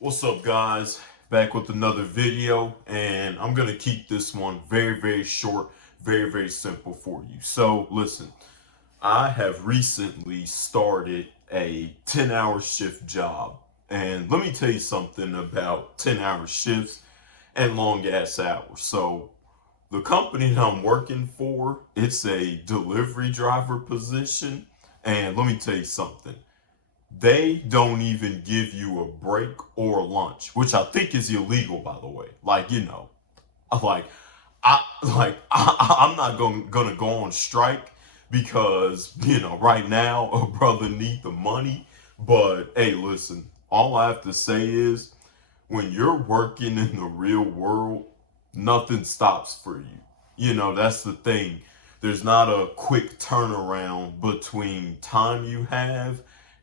What's up, guys? Back with another video, and I'm gonna keep this one very short, very simple for you. So listen, I have recently started a 10-hour shift job, and let me tell you something about 10-hour shifts and long ass hours. So the company that I'm working for, it's a delivery driver position, and let me tell you something, they don't even give you a break or lunch, which I think is illegal, by the way. Like I'm not gonna go on strike because right now a brother need the money. But hey, listen, all I have to say is when you're working in the real world, nothing stops for you. That's the thing. There's not a quick turnaround between time you have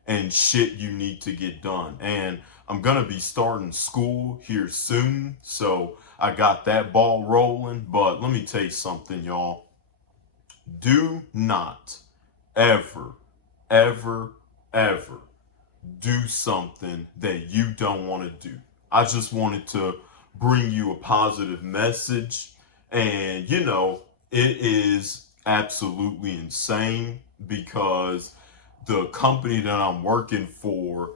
and shit you need to get done. And I'm going to be starting school here soon. So I got that ball rolling. But let me tell you something, y'all. Do not ever, ever, ever do something that you don't want to do. I just wanted to bring you a positive message. And, it is absolutely insane because the company that I'm working for,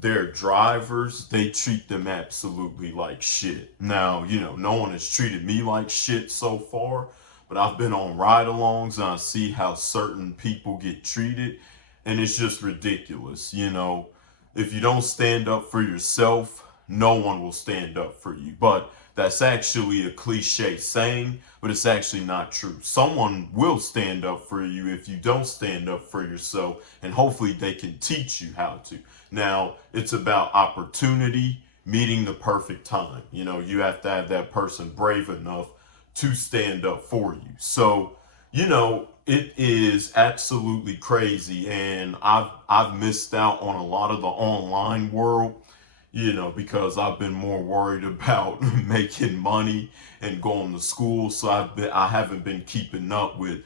their drivers, they treat them absolutely like shit. Now, no one has treated me like shit so far, but I've been on ride alongs and I see how certain people get treated, and it's just ridiculous. If you don't stand up for yourself, no one will stand up for you. But that's actually a cliche saying, but it's actually not true. Someone will stand up for you if you don't stand up for yourself, and hopefully they can teach you how to. Now, it's about opportunity meeting the perfect time. You have to have that person brave enough to stand up for you. So, it is absolutely crazy, and I've missed out on a lot of the online world, because I've been more worried about making money and going to school. So I haven't been keeping up with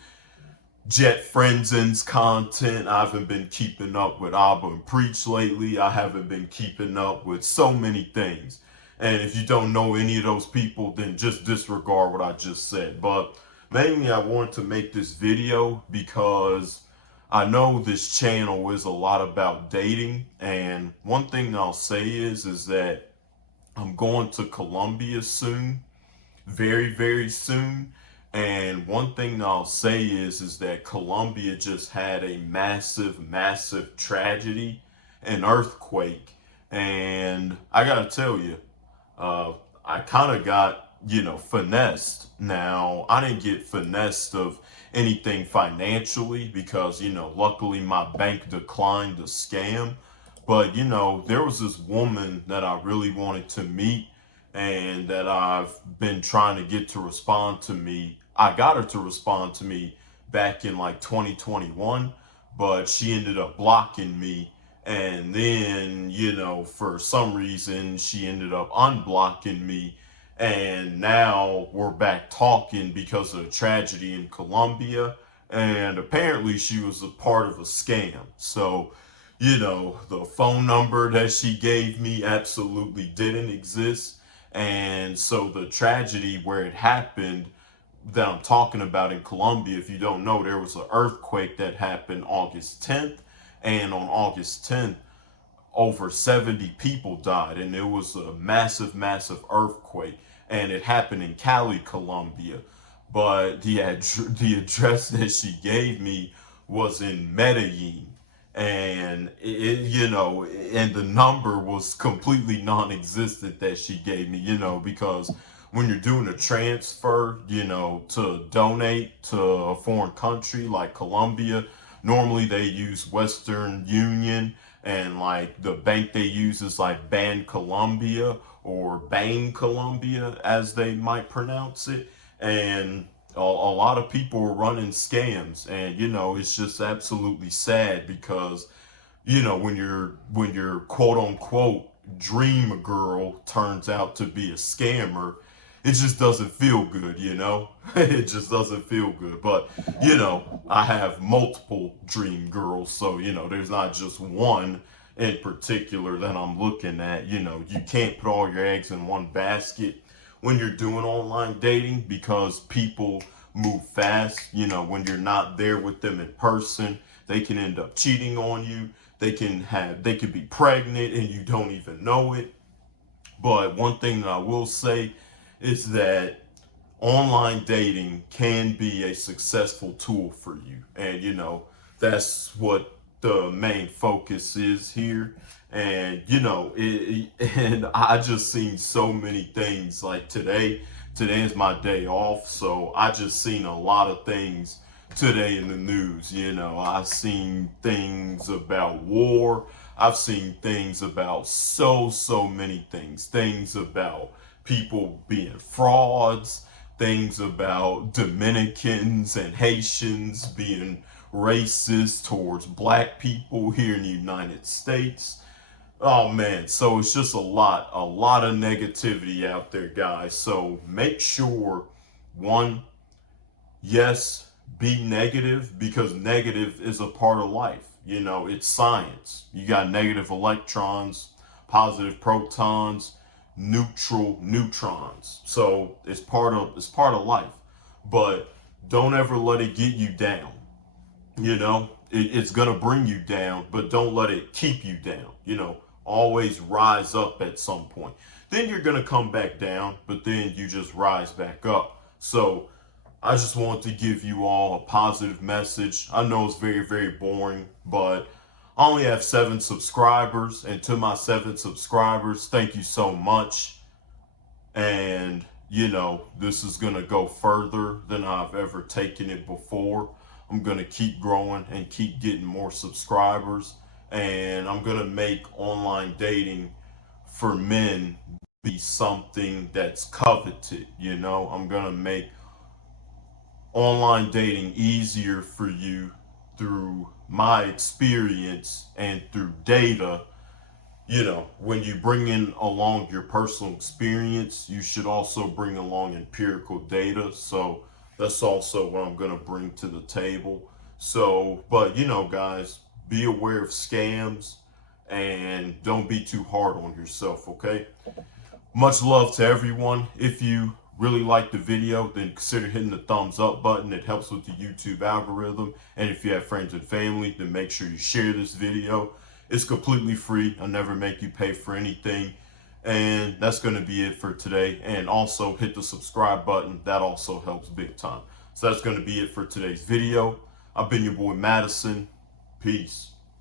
Jet Frenzen's content. I haven't been keeping up with Abba and Preach lately. I haven't been keeping up with so many things. And if you don't know any of those people, then just disregard what I just said. But mainly I wanted to make this video because I know this channel is a lot about dating, and one thing I'll say is that I'm going to Colombia soon, very soon. And one thing I'll say is that Colombia just had a massive tragedy, an earthquake, and I gotta tell you, I kind of got, finessed. Now, I didn't get finessed of anything financially because, luckily my bank declined the scam. But, there was this woman that I really wanted to meet and that I've been trying to get to respond to me. I got her to respond to me back in like 2021, but she ended up blocking me. And then, for some reason, she ended up unblocking me. And now we're back talking because of the tragedy in Colombia. And apparently, she was a part of a scam. So, the phone number that she gave me absolutely didn't exist. And so, the tragedy where it happened that I'm talking about in Colombia, if you don't know, there was an earthquake that happened August 10th, and on August 10th, over 70 people died, and it was a massive earthquake, and it happened in Cali, Colombia. But the address that she gave me was in Medellin, and and the number was completely non-existent that she gave me, because when you're doing a transfer, to donate to a foreign country like Colombia, normally they use Western Union, and like the bank they use is like Ban Colombia or Bang Colombia, as they might pronounce it. And a lot of people are running scams, and it's just absolutely sad because when your quote unquote dream girl turns out to be a scammer, it just doesn't feel good, it just doesn't feel good. But I have multiple dream girls, so there's not just one. in particular that I'm looking at. You know, you can't put all your eggs in one basket when you're doing online dating because people move fast. You know, when you're not there with them in person, they can end up cheating on you. They could be pregnant and you don't even know it. But one thing that I will say is that online dating can be a successful tool for you. And, you know, that's what the main focus is here. And, you know, and I just seen so many things like today is my day off. So I just seen a lot of things today in the news. You know, I've seen things about war. I've seen things about so many things about people being frauds, things about Dominicans and Haitians being racist towards black people here in the United States. Oh man, so it's just a lot of negativity out there, guys. So make sure, one, yes, be negative because negative is a part of life. You know, it's science. You got negative electrons, positive protons, neutral neutrons. So it's part of life. But don't ever let it get you down. You know, it's gonna bring you down, but don't let it keep you down. You know, always rise up at some point. Then you're gonna come back down, but then you just rise back up. So I just want to give you all a positive message. I know it's very boring, but I only have 7 subscribers, and to my 7 subscribers, thank you so much. And you know, this is gonna go further than I've ever taken it before. I'm gonna keep growing and keep getting more subscribers, and I'm gonna make online dating for men be something that's coveted. You know, I'm gonna make online dating easier for you through my experience and through data. You know, when you bring in along your personal experience, you should also bring along empirical data. So that's also what I'm going to bring to the table. So, but you know, guys, be aware of scams and don't be too hard on yourself, okay? Much love to everyone. If you really like the video, then consider hitting the thumbs up button. It helps with the YouTube algorithm. And if you have friends and family, then make sure you share this video. It's completely free. I'll never make you pay for anything. And that's going to be it for today. And also hit the subscribe button. That also helps big time. So that's going to be it for today's video. I've been your boy Madison. Peace.